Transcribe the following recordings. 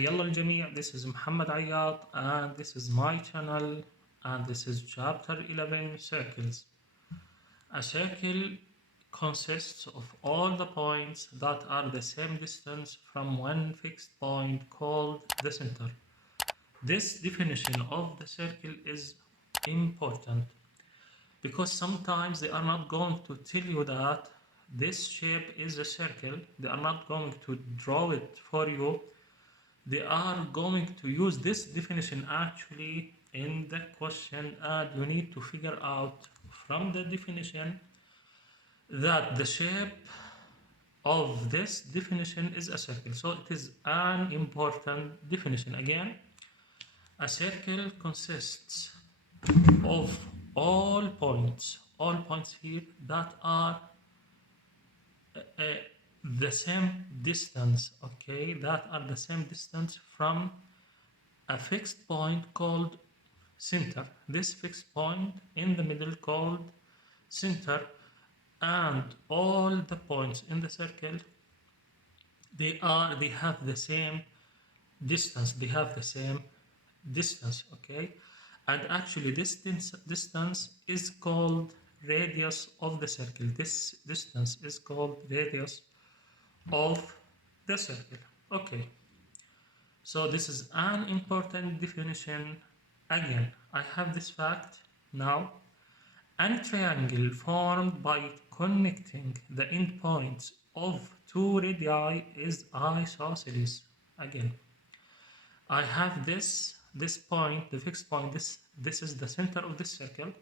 يلا الجميع, this is Muhammad Ayyad and this is my channel and this is chapter 11 circles. A circle consists of all the points that are the same distance from one fixed point called the center. This definition of the circle is important because sometimes they are not going to tell you that this shape is a circle. They are not going to draw it for you. They are going to use this definition actually in the question, and you need to figure out from the definition that the shape of this definition is a circle. So it is an important definition. Again, a circle consists of all points here that are the same distance, okay, that are the same distance from a fixed point called center. This fixed point in the middle called center, and all the points in the circle, they have the same distance. They have the same distance, okay, and actually this distance is called radius of the circle. This distance is called radius of the circle. Okay, so this is an important definition. Again, I have this fact now. Any triangle formed by connecting the endpoints of two radii is isosceles. Again, I have this point, the fixed point, this is the center of this circle.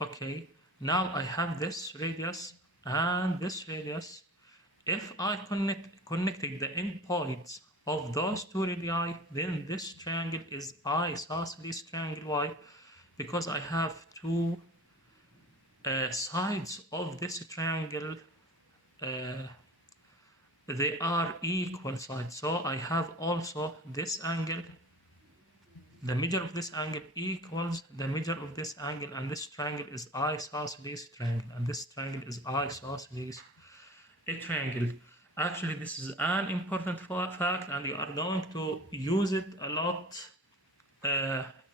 Okay, now I have this radius and this radius. If I connected the endpoints of those two radii, then this triangle is isosceles triangle. Why? Because I have two sides of this triangle, they are equal sides. So I have also this angle, the measure of this angle equals the measure of this angle, and this triangle is isosceles triangle, and this triangle is isosceles a triangle. Actually, this is an important fact, and you are going to use it a lot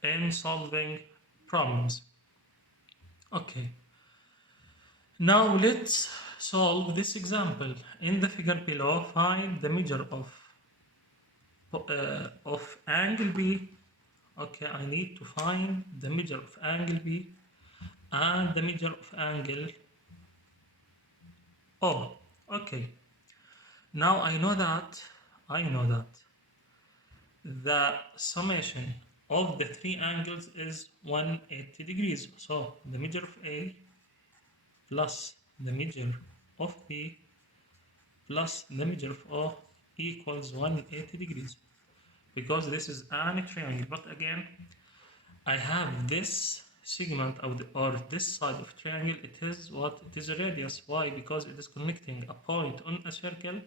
in solving problems. Okay, now let's solve this example. In the figure below, find the measure of angle B. Okay, I need to find the measure of angle B and the measure of angle O. Okay, now I know that the summation of the three angles is 180 degrees. So the measure of A plus the measure of B plus the measure of O equals 180 degrees, because this is a triangle. But again, I have this segment of or this side of triangle. It is what? It is a radius. Why? Because it is connecting a point on a circle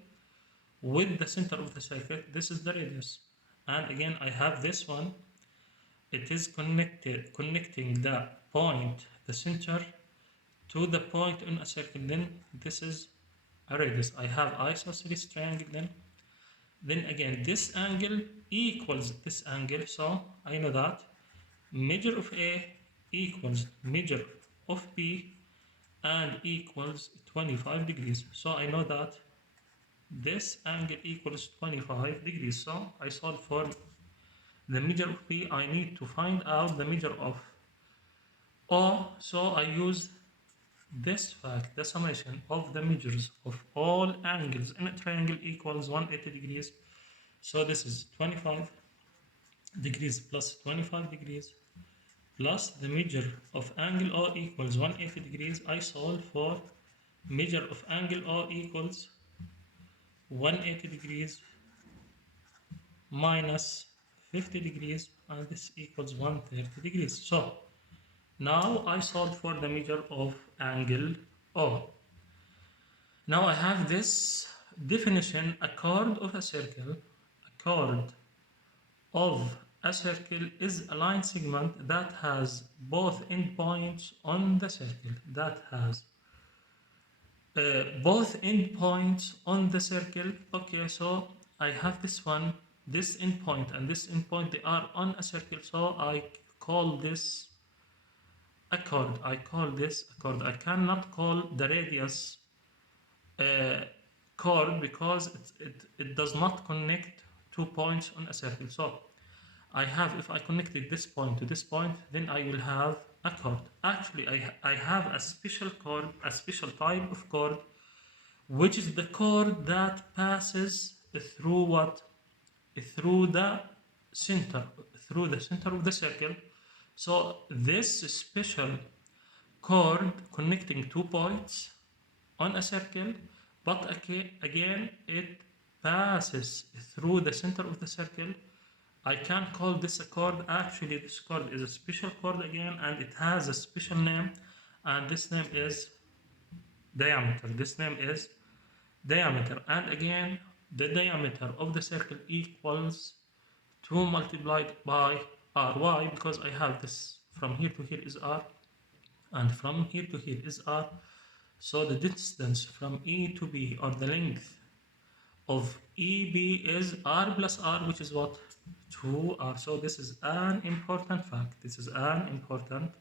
with the center of the circle. This is the radius. And again, I have this one. It is connecting the point, the center, to the point on a circle. Then this is a radius. I have isosceles triangle. Then again, this angle equals this angle. So I know that measure of A equals measure of B and equals 25 degrees. So I know that this angle equals 25 degrees. So I solve for the measure of B. I need to find out the measure of O. So I use this fact, the summation of the measures of all angles in a triangle equals 180 degrees. So this is 25 degrees plus 25 degrees plus the measure of angle O equals 180 degrees. I solve for measure of angle O equals 180 degrees minus 50 degrees, and this equals 130 degrees. So now I solve for the measure of angle O. Now I have this definition: a chord of a circle. A chord of a circle is a line segment that has both endpoints on the circle. That has both endpoints on the circle. Okay, so I have this one. this endpoint and this endpoint, they are on a circle, so I call this a chord. I call this a chord. I cannot call the radius chord because it does not connect 2 points on a circle. So I have, if I connected this point to this point, then I will have a chord. Actually, I have a special chord, a special type of chord, which is the chord that passes through what? Through the center, through the center of the circle. So this special chord connecting 2 points on a circle, but again it passes through the center of the circle. I can call this a chord. Actually, this chord is a special chord again, and it has a special name, and this name is diameter. This name is diameter, and again the diameter of the circle equals 2 multiplied by r. Why? Because I have this from here to here is r, and from here to here is r. So the distance from E to B, or the length of EB, is r plus r, which is what? 2r. So this is an important fact. This is an important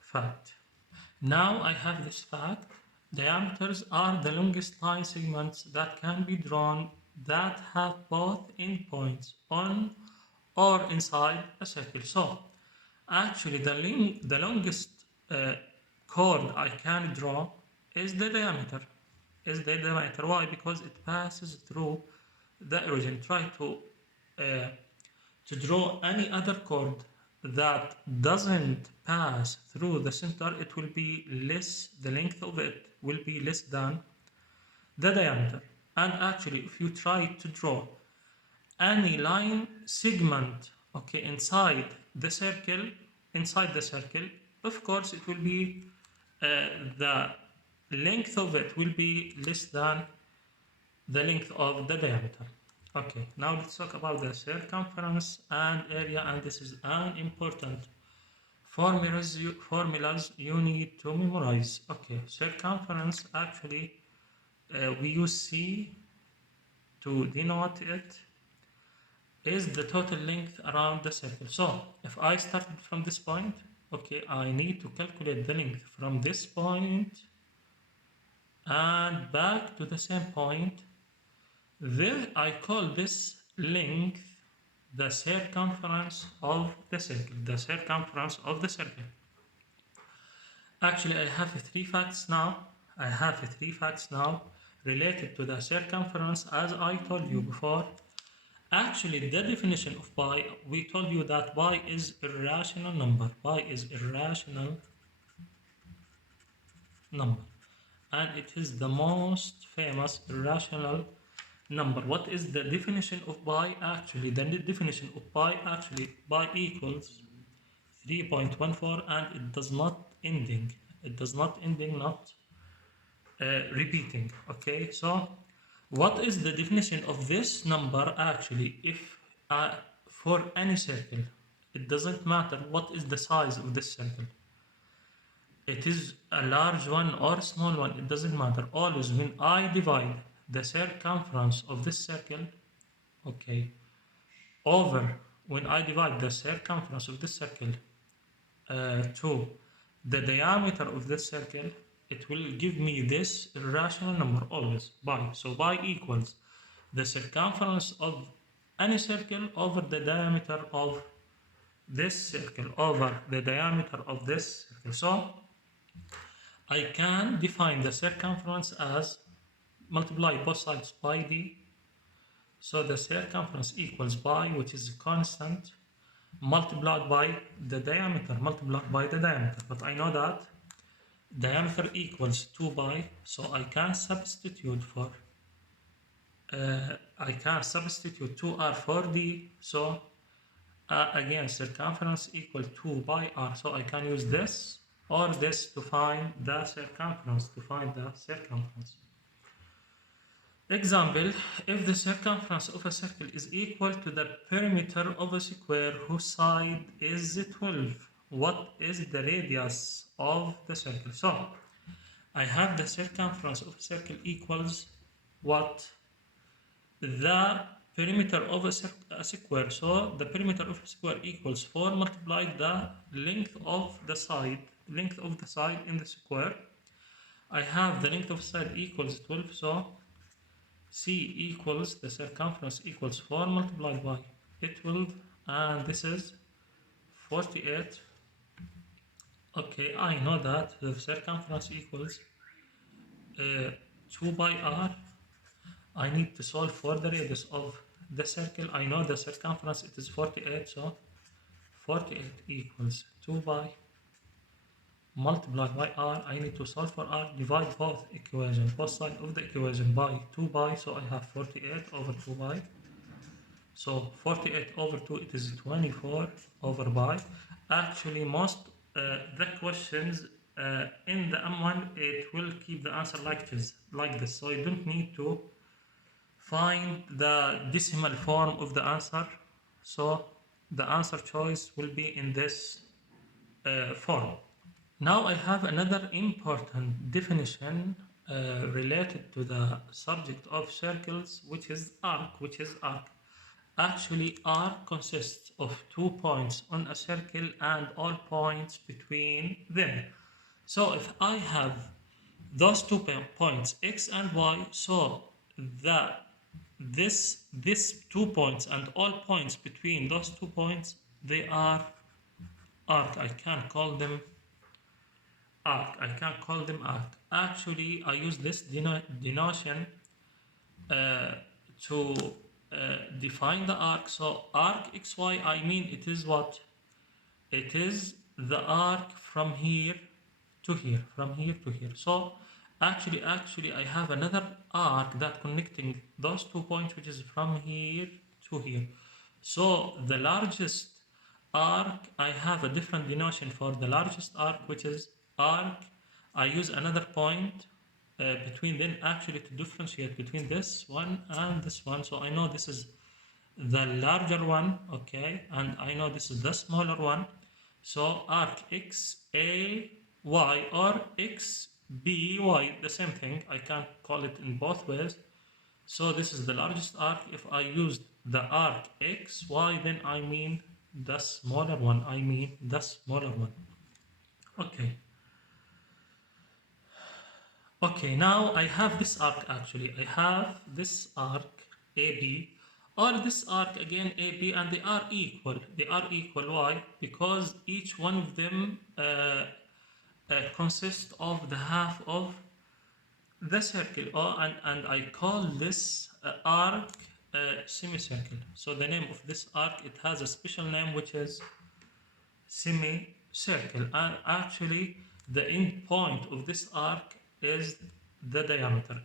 fact. Now I have this fact. Diameters are the longest line segments that can be drawn that have both endpoints on or inside a circle. So actually the longest chord I can draw is the diameter. Why? Because it passes through the origin. Try to draw any other chord that doesn't pass through the center, it will be less, the length of it will be less than the diameter. And actually, if you try to draw any line segment, okay, inside the circle, of course it will be the length of it will be less than the length of the diameter. Okay, now let's talk about the circumference and area, and this is an important formulas you need to memorize. Okay, circumference, actually we use C to denote it, is the total length around the circle. So if I started from this point, okay, I need to calculate the length from this point and back to the same point. Then I call this length the circumference of the circle. The circumference of the circle. Actually, I have three facts now. Related to the circumference, as I told you before. Actually, the definition of pi, we told you that pi is irrational number. Pi is irrational number, and it is the most famous irrational number. What is the definition of pi? Actually, the definition of pi, pi equals 3.14, and it does not ending. Not repeating. Okay, so what is the definition of this number? Actually, if for any circle, it doesn't matter what is the size of this circle. It is a large one or small one, it doesn't matter. Always when I divide the circumference of this circle, okay, when I divide the circumference of this circle to the diameter of this circle, it will give me this irrational number always, pi. So pi equals the circumference of any circle over the diameter of this circle over the diameter of this circle. So I can define the circumference as multiply both sides by d. So the circumference equals pi, which is a constant, multiplied by the diameter, But I know that diameter equals 2 pi, so I can substitute 2r for d. So again, circumference equal 2 pi r. So I can use this or this to find the circumference. Example, if the circumference of a circle is equal to the perimeter of a square whose side is 12, what is the radius of the circle? So I have the circumference of a circle equals what? The perimeter of a square. So the perimeter of a square equals 4 multiplied the length of the side, in the square. I have the length of side equals 12, so C equals the circumference equals 4 multiplied by 12, and this is 48. Okay, I know that the circumference equals 2 by r. I need to solve for the radius of the circle. I know the circumference, it is 48, so 48 equals 2 by multiplied by r. I need to solve for r, divide both equations, both sides of the equation by 2 by, so I have 48 over 2 by. So 48 over 2, it is 24 over by. Actually, most the questions in the M1, it will keep the answer like this, so you don't need to find the decimal form of the answer. So the answer choice will be in this form. Now I have another important definition related to the subject of circles, which is arc. Actually, arc consists of 2 points on a circle and all points between them. So if I have those 2 points x and y, so this 2 points and all points between those 2 points, they are arc. I can call them arc. Actually, I use this denotation to define the arc. So arc xy, I mean it is what? It is the arc from here to here, So actually I have another arc that connecting those 2 points, which is from here to here. So the largest arc, I have a different denotation for the largest arc, which is arc. I use another point between them, actually, to differentiate between this one and this one. So I know this is the larger one, okay, and I know this is the smaller one. So arc x a y or x b y, the same thing. I can call it in both ways. So this is the largest arc. If I used the arc x y, then I mean the smaller one. Okay, now I have this arc. Actually, I have this arc AB, or this arc again AB, and they are equal. Why? Because each one of them consists of the half of the circle. And I call this arc semicircle. So the name of this arc, it has a special name, which is semicircle. And actually, the end point of this arc is the diameter.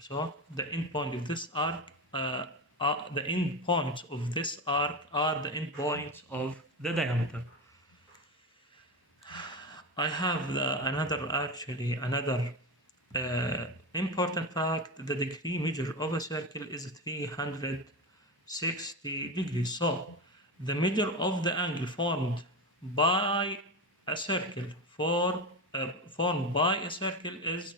So the end point of this arc, the end points of this arc are the end points of the diameter. I have another important fact. The degree measure of a circle is 360 degrees. So the measure of the angle formed by a circle is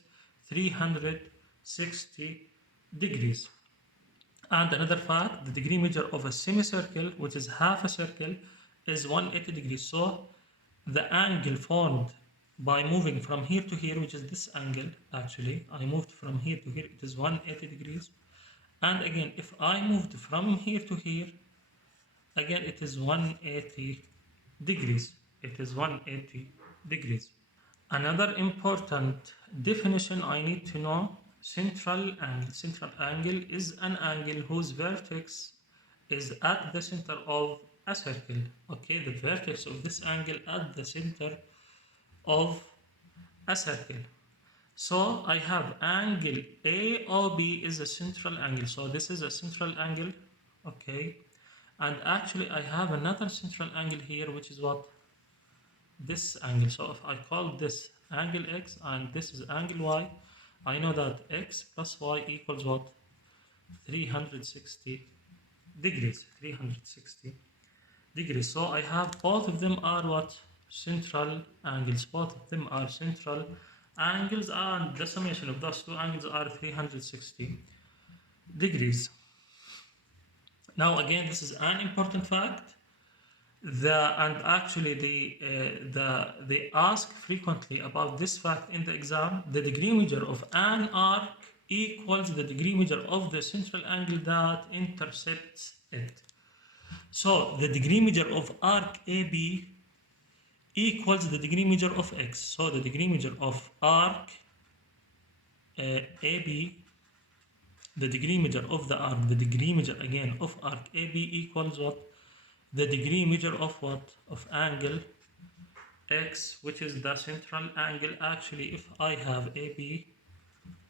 360 degrees. And another fact, the degree measure of a semicircle, which is half a circle, is 180 degrees. So the angle formed by moving from here to here, which is this angle, actually, I moved from here to here, it is 180 degrees. And again, if I moved from here to here, again, it is 180 degrees. Another important definition I need to know, central angle. Central angle is an angle whose vertex is at the center of a circle. Okay, the vertex of this angle at the center of a circle. So I have angle AOB is a central angle. So this is a central angle, okay. And actually I have another central angle here, which is what? This angle. So if I call this angle X and this is angle Y, I know that X plus Y equals what? 360 degrees. So I have both of them are what? Central angles. Both of them are central angles, and the summation of those two angles are 360 degrees. Now again, this is an important fact. They ask frequently about this fact in the exam. The degree measure of an arc equals the degree measure of the central angle that intercepts it. So the degree measure of arc AB equals the degree measure of x. So the degree measure of arc AB, the degree measure of the arc, the degree measure again of arc AB equals what? The degree measure of what? Of angle x, which is the central angle. Actually, if I have AB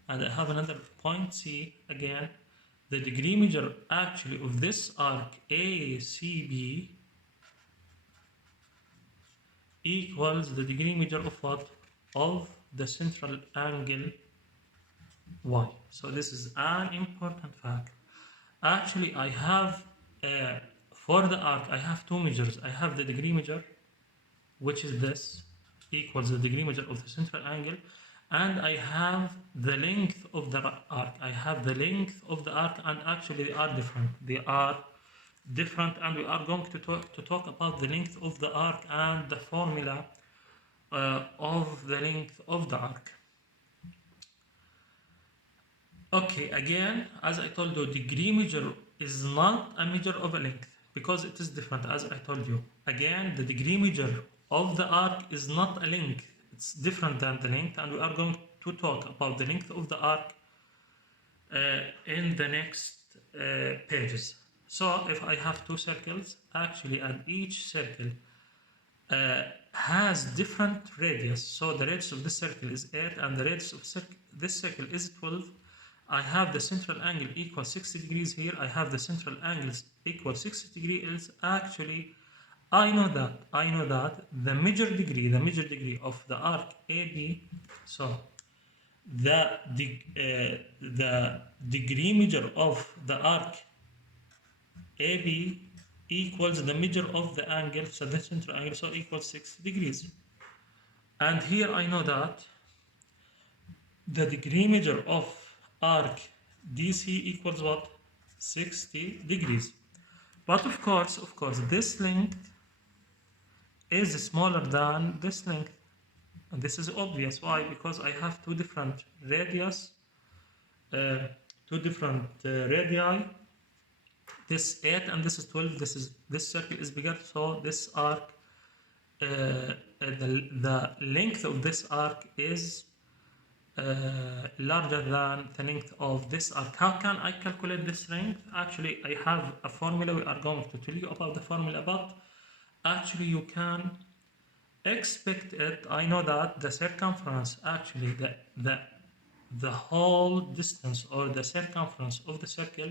and I have another point C, again, the degree measure actually of this arc ACB equals the degree measure of what? Of the central angle Y. So this is an important fact. Actually, I have for the arc, I have two measures. I have the degree measure, which is this, equals the degree measure of the central angle, and I have the length of the arc. I have the length of the arc, and actually they are different. They are different, and we are going to talk about the length of the arc and the formula of the length of the arc. Okay, again, as I told you, degree measure is not a measure of a length because it is different, as I told you. Again, the degree measure of the arc is not a length. It's different than the length, and we are going to talk about the length of the arc in the next pages. So if I have two circles, actually, and each circle has different radius. So the radius of this circle is 8 and the radius of this circle is 12. I have the central angle equal 60 degrees here. I have the central angles equal 60 degrees. Actually, I know that the measured degree of the arc AB, so the degree measure of the arc AB equals the measure of the angle, so the central angle, so equals 60 degrees. And here I know that the degree measure of arc DC equals what? 60 degrees. But of course, this length is smaller than this length. And this is obvious. Why? Because I have two different radius, radii. This 8 and this is 12. This circle is bigger, so this arc, the length of this arc is larger than the length of this arc. How can I calculate this length? Actually, I have a formula. We are going to tell you about the formula, but actually you can expect it. I know that the circumference, actually the whole distance or the circumference of the circle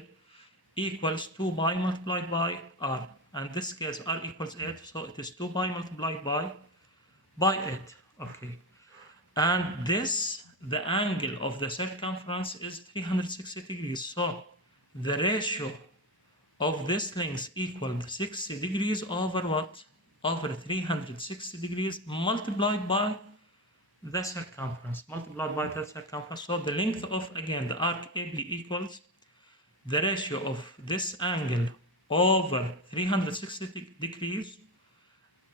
equals 2 pi multiplied by r. And this case r equals 8, so it is 2 pi multiplied by 8. Okay. And this, the angle of the circumference is 360 degrees. So the ratio of this length equals 60 degrees over what? Over 360 degrees multiplied by the circumference. So the length of, again, the arc AB equals the ratio of this angle over 360 degrees.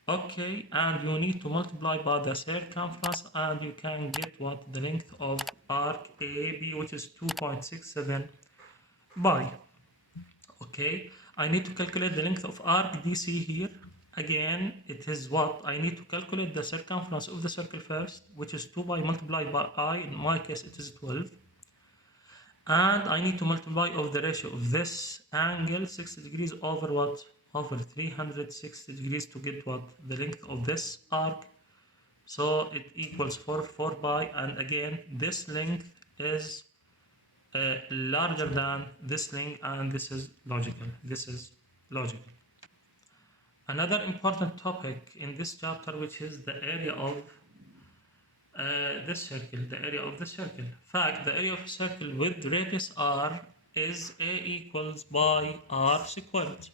Okay, and you need to multiply by the circumference, and you can get what? The length of arc AB, which is 2.67 pi. Okay, I need to calculate the length of arc DC here. Again, it is what? I need to calculate the circumference of the circle first, which is 2 pi multiplied by I. In my case, it is 12. And I need to multiply of the ratio of this angle 60 degrees over what? Over 360 degrees to get what? The length of this arc. So it equals 4 pi, and again this length is larger than this length, and this is logical. Another important topic in this chapter, which is the area of this circle, the area of the circle. Fact, the area of a circle with radius r is A equals by r squared.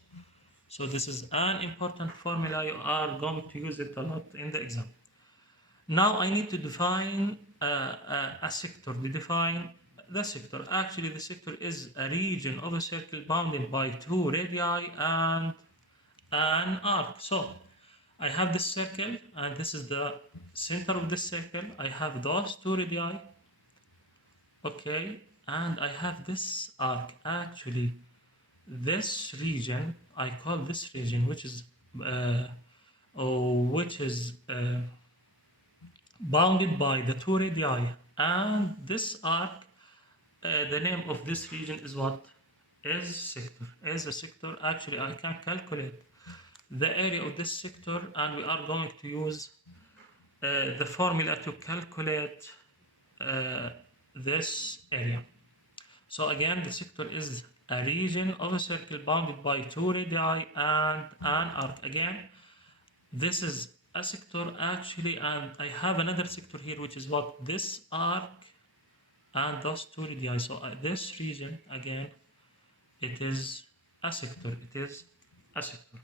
So this is an important formula. You are going to use it a lot in the exam. Now I need to define a sector, to define the sector. Actually, the sector is a region of a circle bounded by two radii and an arc. So I have this circle, and this is the center of this circle. I have those two radii, okay, and I have this arc. Actually, this region, I call this region, which is uh, bounded by the two radii and this arc. The name of this region is what? Is sector. Is a sector. Actually, I can calculate the area of this sector, and we are going to use the formula to calculate this area. So again, the sector is a region of a circle bounded by two radii and an arc. Again, this is a sector actually, and I have another sector here, which is what? This arc and those two radii. So this region, again, it is a sector. It is a sector.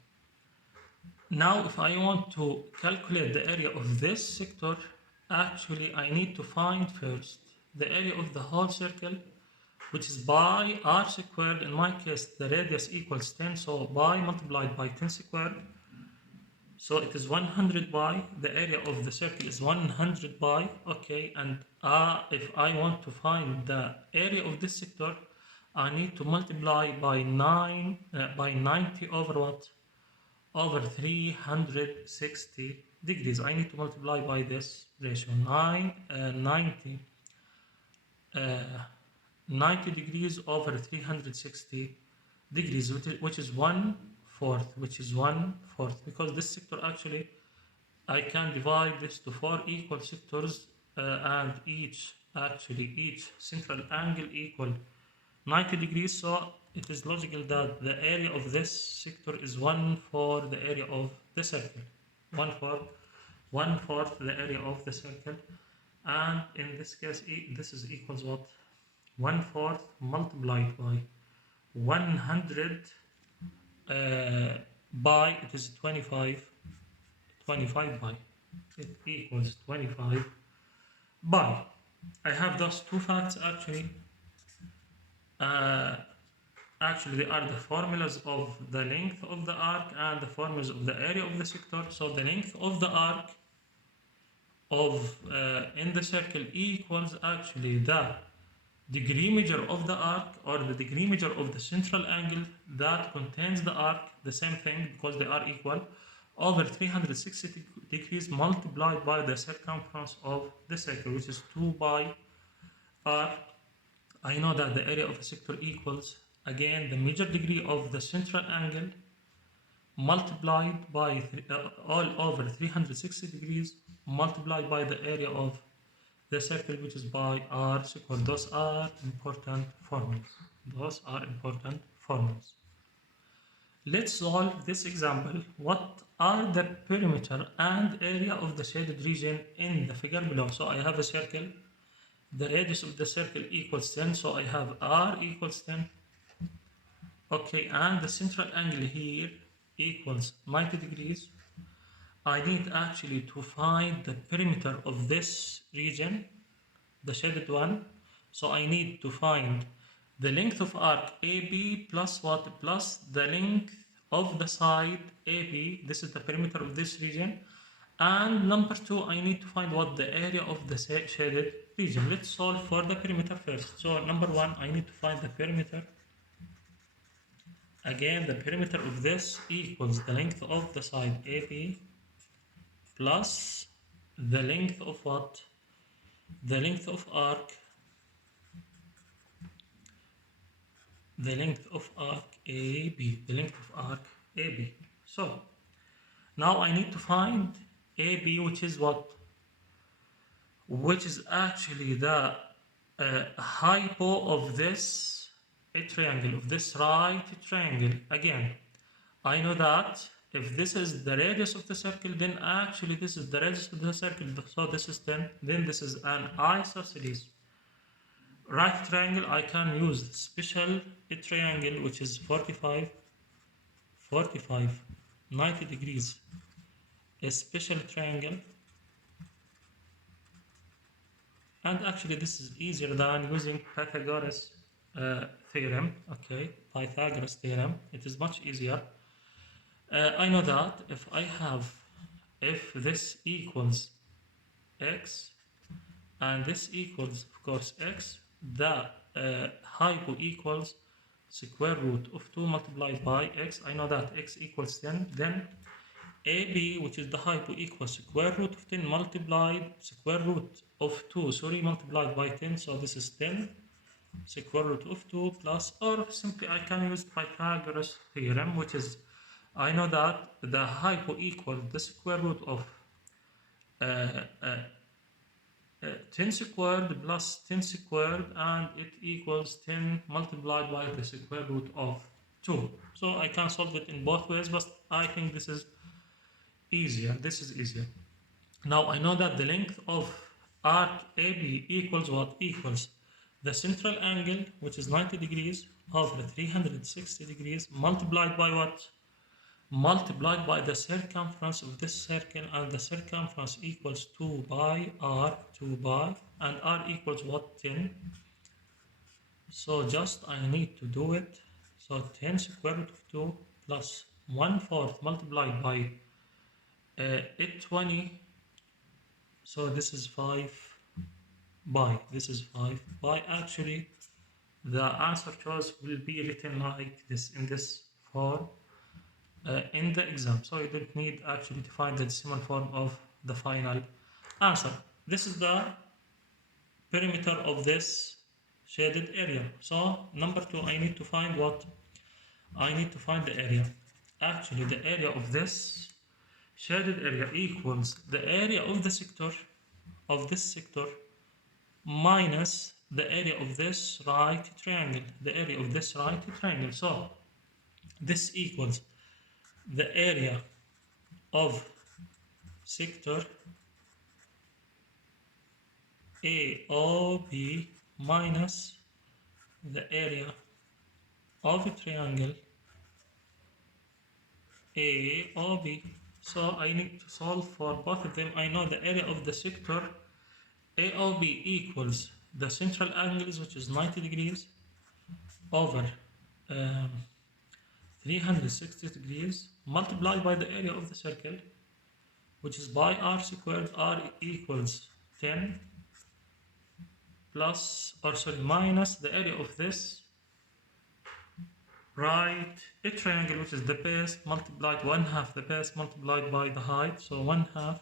Now, if I want to calculate the area of this sector, actually I need to find first the area of the whole circle, which is pi r squared. In my case, the radius equals 10, so pi multiplied by 10 squared. So it is 100 pi. The area of the circle is 100 pi. Okay, and if I want to find the area of this sector, I need to multiply by 90 over what? Over 360 degrees. I need to multiply by this ratio. 90 degrees over 360 degrees, which is 1/4, because this sector actually I can divide this to 4 equal sectors, and each central angle equal 90 degrees. So it is logical that the area of this sector is 1/4 the area of the circle. 1/4 the area of the circle, and in this case this is equals what? 1/4 multiplied by 100 by, it is 25 by, it equals 25 by. I have those two facts actually. Actually, they are the formulas of the length of the arc and the formulas of the area of the sector. So the length of the arc of in the circle equals actually the degree measure of the arc, or the degree measure of the central angle that contains the arc, the same thing because they are equal, over 360 degrees multiplied by the circumference of the circle, which is 2 pi r. I know that the area of a sector equals, again, the measured degree of the central angle multiplied by all over 360 degrees multiplied by the area of the circle, which is pi r squared. Those are important formulas. Let's solve this example. What are the perimeter and area of the shaded region in the figure below? So I have a circle. The radius of the circle equals 10, so I have r equals 10. Okay, and the central angle here equals 90 degrees. I need actually to find the perimeter of this region, the shaded one. So I need to find the length of arc AB plus what? Plus the length of the side AB. This is the perimeter of this region. And number 2, I need to find what? The area of the shaded region. Let's solve for the perimeter first. So number 1, I need to find the perimeter. Again, the perimeter of this equals the length of the side AB plus the length of what? The length of arc. The length of arc AB. The length of arc AB. So now I need to find AB, which is what? Which is actually the hypo of this triangle, of this right triangle. Again, I know that if this is the radius of the circle, then actually this is the radius of the circle. So this is 10. Then this is an isosceles right triangle. I can use special triangle, which is 45, 90 degrees. A special triangle. And actually this is easier than using Pythagoras theorem. Okay, Pythagoras theorem, it is much easier. I know that if this equals x and this equals of course x, the hypo equals square root of 2 multiplied by x. I know that x equals 10, then AB, which is the hypo, equals square root of 10 multiplied square root of 2, sorry, multiplied by 10, so this is 10 square root of 2 plus, or simply I can use Pythagoras theorem, which is, I know that the hypo equals the square root of uh, uh, 10 squared plus 10 squared, and it equals 10 multiplied by the square root of 2. So I can solve it in both ways, but I think this is easier. This is easier. Now I know that the length of arc AB equals what? Equals the central angle, which is 90 degrees, over 360 degrees, multiplied by what? Multiplied by the circumference of this circle, and the circumference equals 2 pi r, 2 pi, and r equals what? 10. So just I need to do it. So 10 square root of 2 plus 1/4 multiplied by 20. So this is 5 pi. This is 5 pi. Actually, the answer choice will be written like this in this form in the exam. So you don't need actually to find the decimal form of the final answer. This is the perimeter of this shaded area. So number 2, I need to find what? I need to find the area. Actually, the area of this shaded area equals the area of the sector of this sector minus the area of this right triangle, the area of this right triangle. So this equals the area of sector AOB minus the area of a triangle AOB. So I need to solve for both of them. I know the area of the sector AOB equals the central angles, which is 90 degrees, over 360 degrees, multiplied by the area of the circle, which is pi r squared. R equals 10 plus, or sorry, minus the area of this right a triangle, which is the base, multiplied 1/2 the base multiplied by the height, so 1/2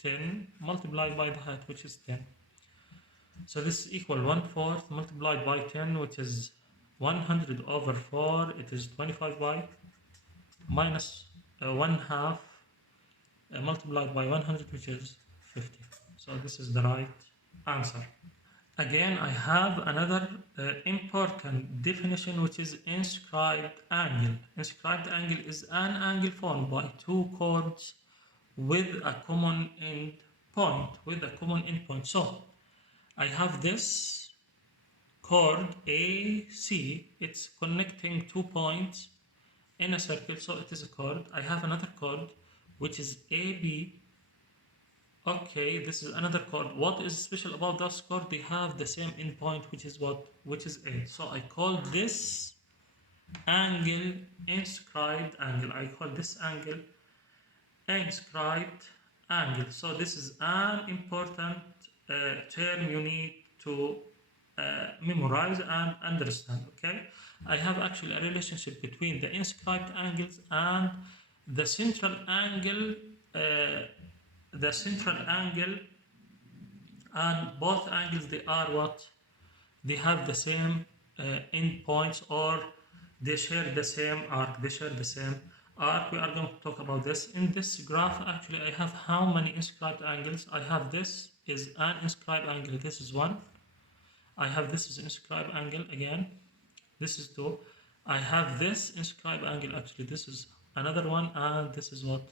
10 multiplied by the height, which is 10. So this is equal 1/4 multiplied by 10, which is 100 over 4, it is 25 pi, minus 1/2 multiplied by 100, which is 50. So this is the right answer. Again, I have another important definition, which is inscribed angle. Inscribed angle is an angle formed by two chords with a common end point. So I have this chord AC, it's connecting 2 points in a circle, so it is a chord. I have another chord which is AB. Okay, this is another chord. What is special about this chord? They have the same endpoint, which is what? Which is A. So I call this angle inscribed angle. I call this angle inscribed angle. So this is an important term you need to memorize and understand. Okay, I have actually a relationship between the inscribed angles and the central angle. And both angles, they are what? They have the same endpoints, or they share the same arc. We are going to talk about this in this graph. Actually, I have how many inscribed angles? I have this is an inscribed angle. This is one. I have this is inscribed angle again. This is two. I have this inscribed angle. Actually, this is another one, and this is what?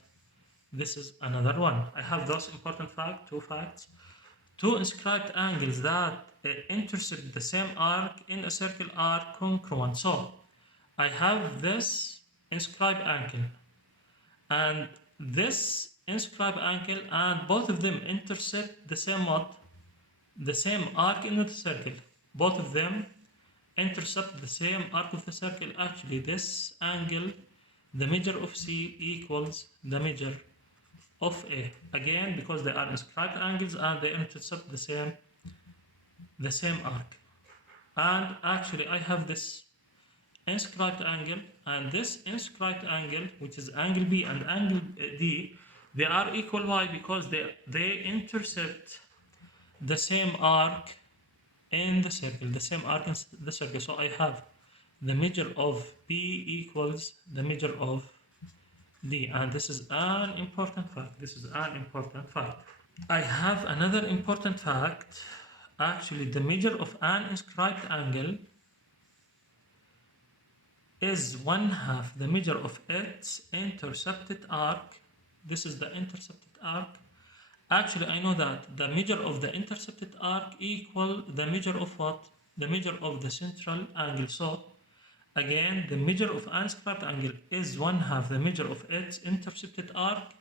This is another one. I have those important two facts. Two inscribed angles that intersect the same arc in a circle are congruent. So I have this inscribed angle and this inscribed angle, and both of them intersect the same what? the same arc in the circle. Both of them intercept the same arc of the circle. Actually, this angle, the measure of C equals the measure of A. Again, because they are inscribed angles and they intercept the same arc. And actually, I have this inscribed angle, and this inscribed angle, which is angle B and angle D, they are equal. Why? Because they intercept the same arc in the circle, the same arc in the circle. So I have the measure of B equals the measure of D, and this is an important fact. This is an important fact. I have another important fact. Actually, the measure of an inscribed angle is 1/2 the measure of its intercepted arc. This is the intercepted arc. Actually, I know that the measure of the intercepted arc equal the measure of what? The measure of the central angle. So, again, the measure of an inscribed angle is 1/2 the measure of its intercepted arc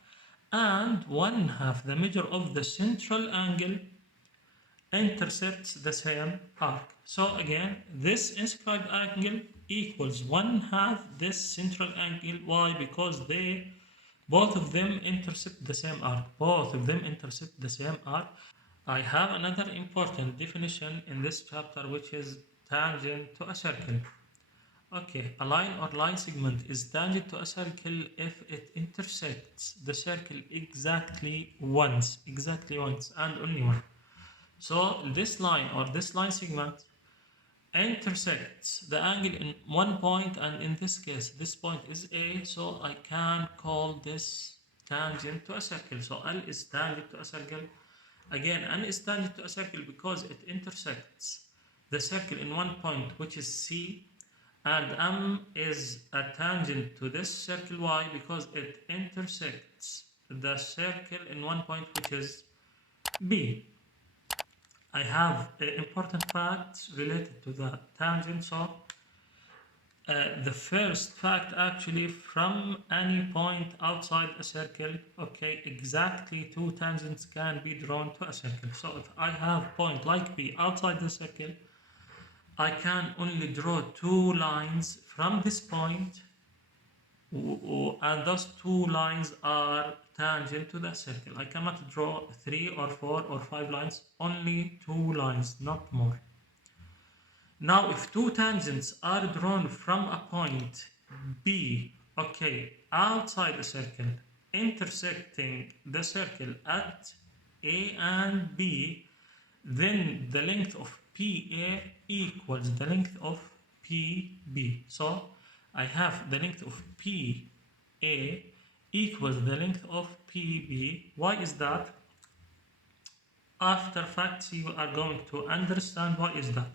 and 1/2 the measure of the central angle intercepts the same arc. So again, this inscribed angle equals 1/2 this central angle. Why? Because both of them intercept the same arc. Both of them intercept the same arc. I have another important definition in this chapter, which is tangent to a circle. Okay, a line or line segment is tangent to a circle if it intersects the circle exactly once, and only once. So this line or this line segment intersects the angle in one point, and in this case this point is A, so I can call this tangent to a circle. So L is tangent to a circle. Again, N is tangent to a circle because it intersects the circle in one point, which is C, and M is a tangent to this circle. Why? Because it intersects the circle in one point, which is B. I have important facts related to the tangent. So the first fact, actually, from any point outside a circle, okay, exactly two tangents can be drawn to a circle. So if I have a point like B outside the circle, I can only draw two lines from this point, and those two lines are tangent to the circle. I cannot draw 3 or 4 or 5 lines, only 2 lines, not more. Now, if two tangents are drawn from a point B, okay, outside the circle, intersecting the circle at A and B, then the length of PA equals the length of PB. So I have the length of PA equals the length of PB. Why is that? After facts, you are going to understand why is that.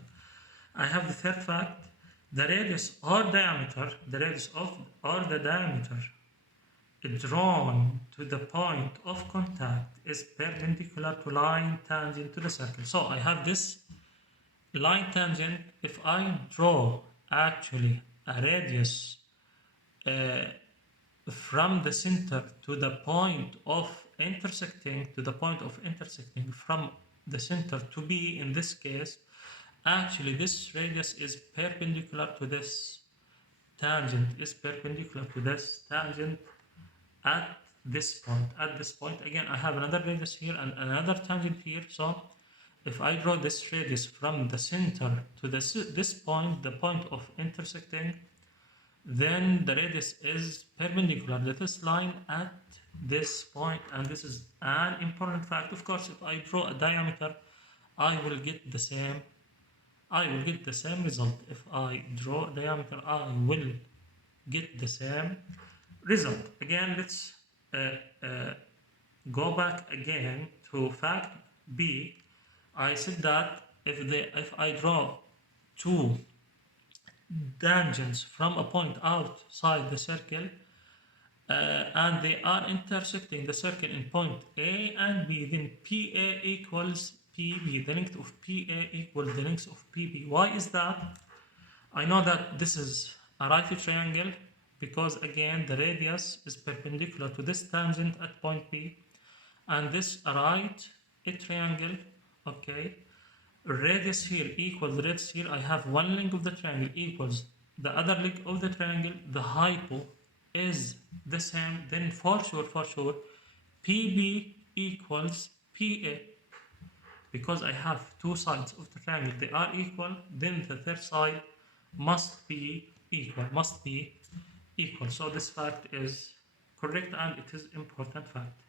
I have the third fact. The radius or diameter, the radius of or the diameter drawn to the point of contact is perpendicular to line tangent to the circle. So I have this line tangent. If I draw actually a radius from the center to the point of intersecting, from the center to B, in this case, actually this radius is perpendicular to this tangent, at this point. Again, I have another radius here and another tangent here. So if I draw this radius from the center to this point, the point of intersecting, then the radius is perpendicular to this line at this point, and this is an important fact. Of course, if I draw a diameter, I will get the same result. If I draw a diameter, I will get the same result. Again, let's go back again to fact B. I said that if I draw two tangents from a point outside the circle and they are intersecting the circle in point A and B, then PA equals PB. The length of PA equals the length of PB. Why is that? I know that this is a right triangle because, again, the radius is perpendicular to this tangent at point B, and this right triangle, okay, radius here equals radius here. I have one leg of the triangle equals the other leg of the triangle. The hypo is the same. Then for sure, PB equals PA, because I have two sides of the triangle, they are equal. Then the third side must be equal. So this fact is correct and it is important fact.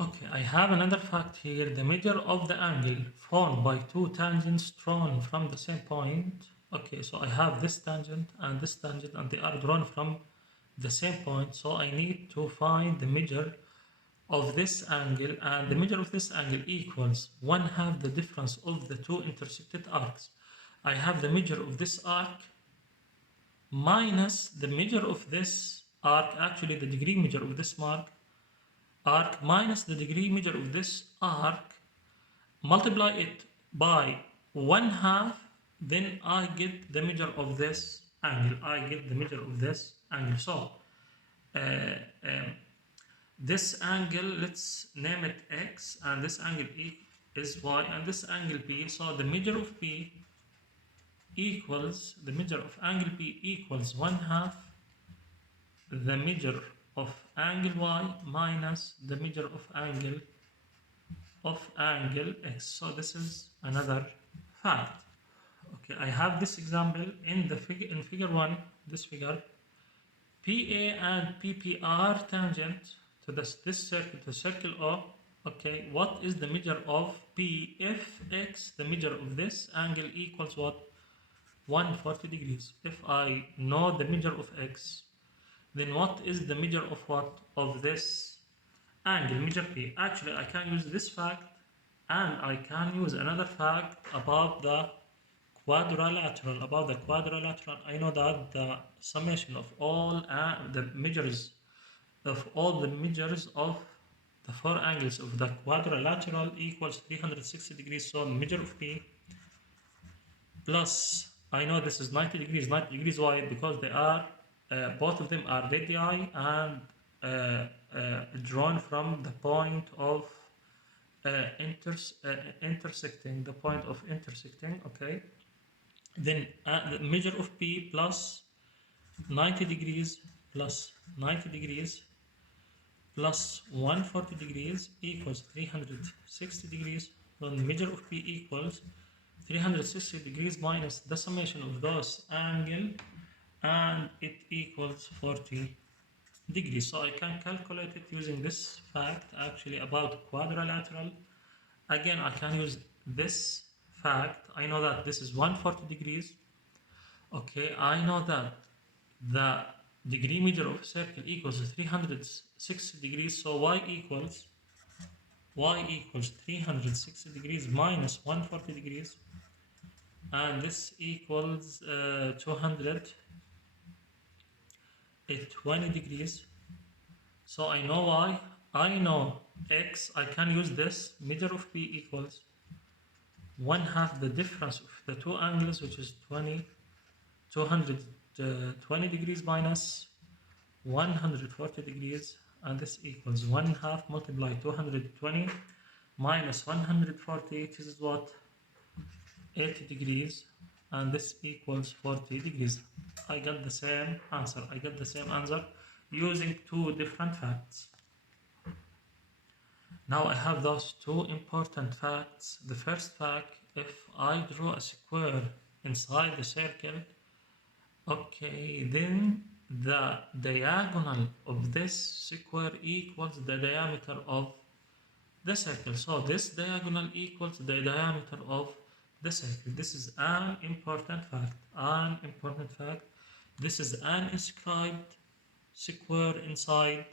Okay, I have another fact here. The measure of the angle formed by two tangents drawn from the same point. Okay, so I have this tangent, and they are drawn from the same point. So I need to find the measure of this angle, and the measure of this angle equals 1/2 the difference of the two intersected arcs. I have the measure of this arc minus the measure of this arc, actually the degree measure of this arc minus the degree measure of this arc, multiply it by 1/2, then I get the measure of this angle. So this angle, let's name it X, and this angle is Y, and this angle P. So the measure of P equals, the measure of angle P equals 1/2 the measure of angle Y minus the measure of angle X. So this is another fact. Okay, I have this example in the figure 1. This figure, PA and PP are tangent to this circle, to circle O. Okay, what is the measure of P if X, the measure of this angle, equals what? 140 degrees. If I know the measure of X, then what is the measure of what? Of this angle, measure P. Actually, I can use this fact, and I can use another fact about the quadrilateral. I know that the summation of all the measures of the four angles of the quadrilateral equals 360 degrees. So the measure of P plus, I know this is 90 degrees. Why? Because they are both of them are radii and drawn from the point of intersecting. Okay, then the measure of P plus 90 degrees plus 140 degrees equals 360 degrees. Then the measure of P equals 360 degrees minus the summation of those angles, and it equals 40 degrees. So I can calculate it using this fact actually about quadrilateral. Again, I can use this fact. I know that this is 140 degrees. Okay, I know that the degree measure of a circle equals 360 degrees. So y equals 360 degrees minus 140 degrees, and this equals 220 degrees. So I know y, I know x. I can use this measure of P equals 1/2 the difference of the two angles, which is 220 degrees minus 140 degrees, and this equals 1/2 multiply 220 minus 140, which is what? 80 degrees, and this equals 40 degrees. I got the same answer. Using two different facts. Now I have those two important facts. The first fact, if I draw a square inside the circle, okay, then the diagonal of this square equals the diameter of the circle. So this diagonal equals the diameter of the circle. This is an important fact. This is an inscribed square inside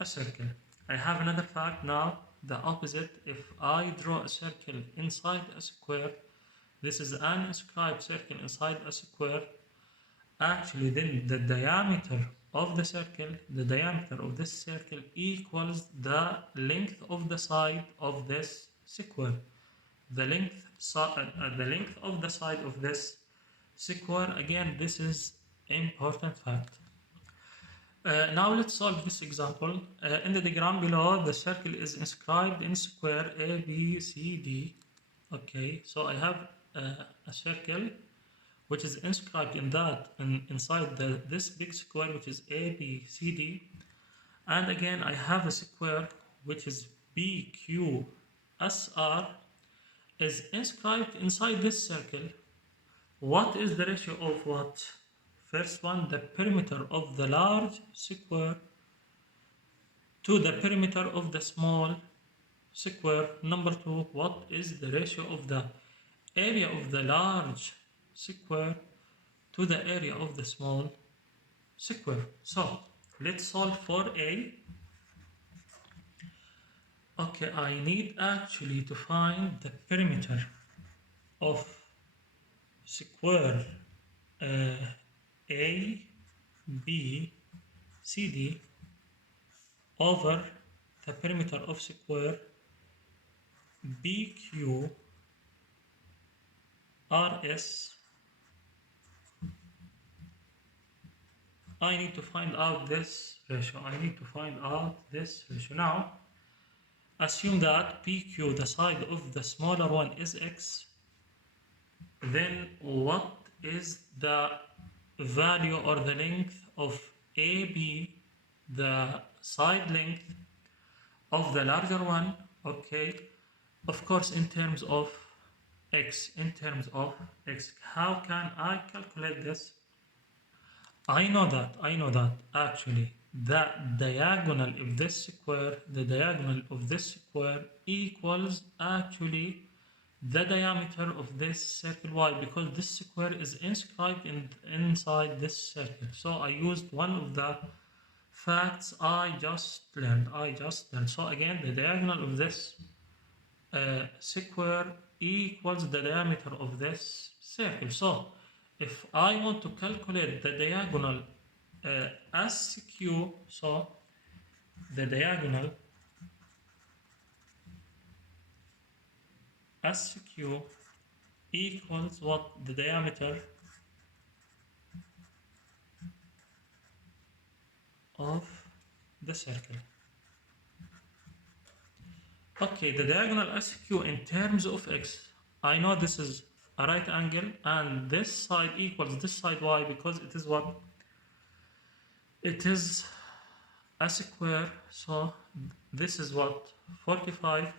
a circle. I have another fact now, the opposite. If I draw a circle inside a square, this is an inscribed circle inside a square. Actually, then the diameter of this circle equals the length of the side of this square. The length of the side of this square. Again, this is important fact. Now let's solve this example. In the diagram below, the circle is inscribed in square A, B, C, D. Okay, so I have a circle which is inscribed inside this big square, which is ABCD, and again I have a square which is BQSR is inscribed inside this circle. What is the ratio of what? First one, the perimeter of the large square to the perimeter of the small square. Number two, what is the ratio of the area of the large square to the area of the small square? So let's solve for A. Okay, I need actually to find the perimeter of square A, B, C, D over the perimeter of square BQ RS. I need to find out this ratio. Now, assume that PQ, the side of the smaller one, is X. Then what is the value or the length of AB, the side length of the larger one? Okay, of course, in terms of X. How can I calculate this? I know that actually the diagonal of this square equals actually the diameter of this circle. Why? Because this square is inscribed inside this circle. So I used one of the facts I just learned. So again, the diagonal of this square equals the diameter of this circle. So if I want to calculate the diagonal SQ, so the diagonal SQ equals what? The diameter of the circle. Okay, the diagonal SQ in terms of X, I know this is a right angle and this side equals this side. Why? Because it is what? It is a square. So this is what? 45,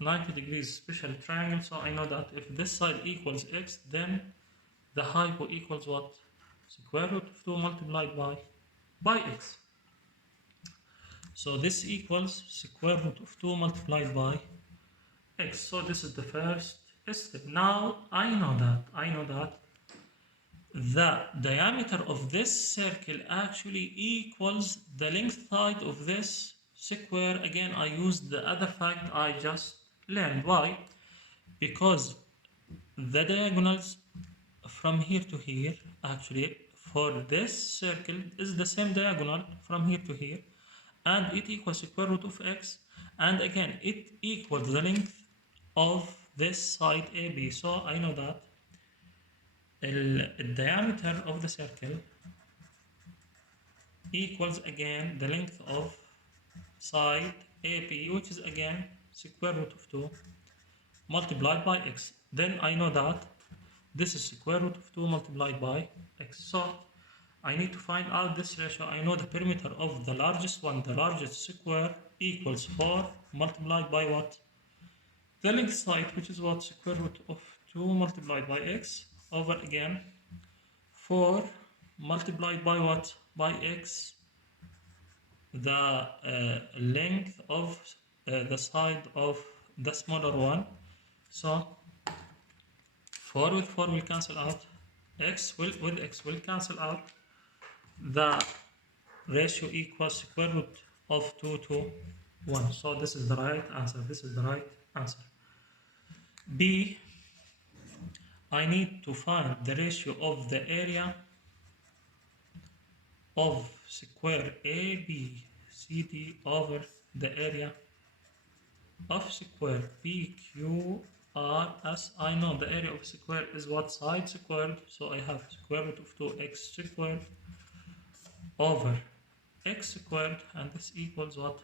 90 degrees special triangle. So I know that if this side equals X, then the hypo equals what? Square root of 2 multiplied by X. So this equals square root of 2 multiplied by X. So this is the first step. Now I know that the diameter of this circle actually equals the length side of this square. Again, I used the other fact I just learned. Why? Because the diagonals from here to here actually for this circle is the same diagonal from here to here, and it equals square root of X, and again it equals the length of this side AB. So I know that the diameter of the circle equals again the length of side AB, which is again square root of 2 multiplied by X. Then I know that this is square root of 2 multiplied by X. So I need to find out this ratio. I know the perimeter of the largest one, the largest square, equals 4 multiplied by what? The length side, which is what? Square root of 2 multiplied by X over again 4 multiplied by what? By X, the length of the side of the smaller one. So 4 with 4 will cancel out, X with X will cancel out. The ratio equals square root of 2 to 1. So this is the right answer. B, I need to find the ratio of the area of square ABCD over the area of square PQRS. I know the area of square is what? Side squared. So I have square root of 2x squared over x squared, and this equals what?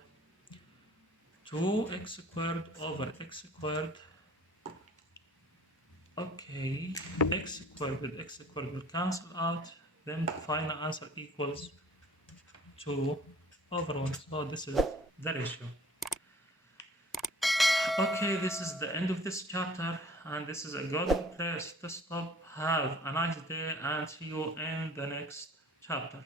2x squared over x squared. Okay, x squared with x squared will cancel out. Then the final answer equals 2 over 1. So this is the ratio. Okay, this is the end of this chapter, and this is a good place to stop. Have a nice day, and see you in the next chapter.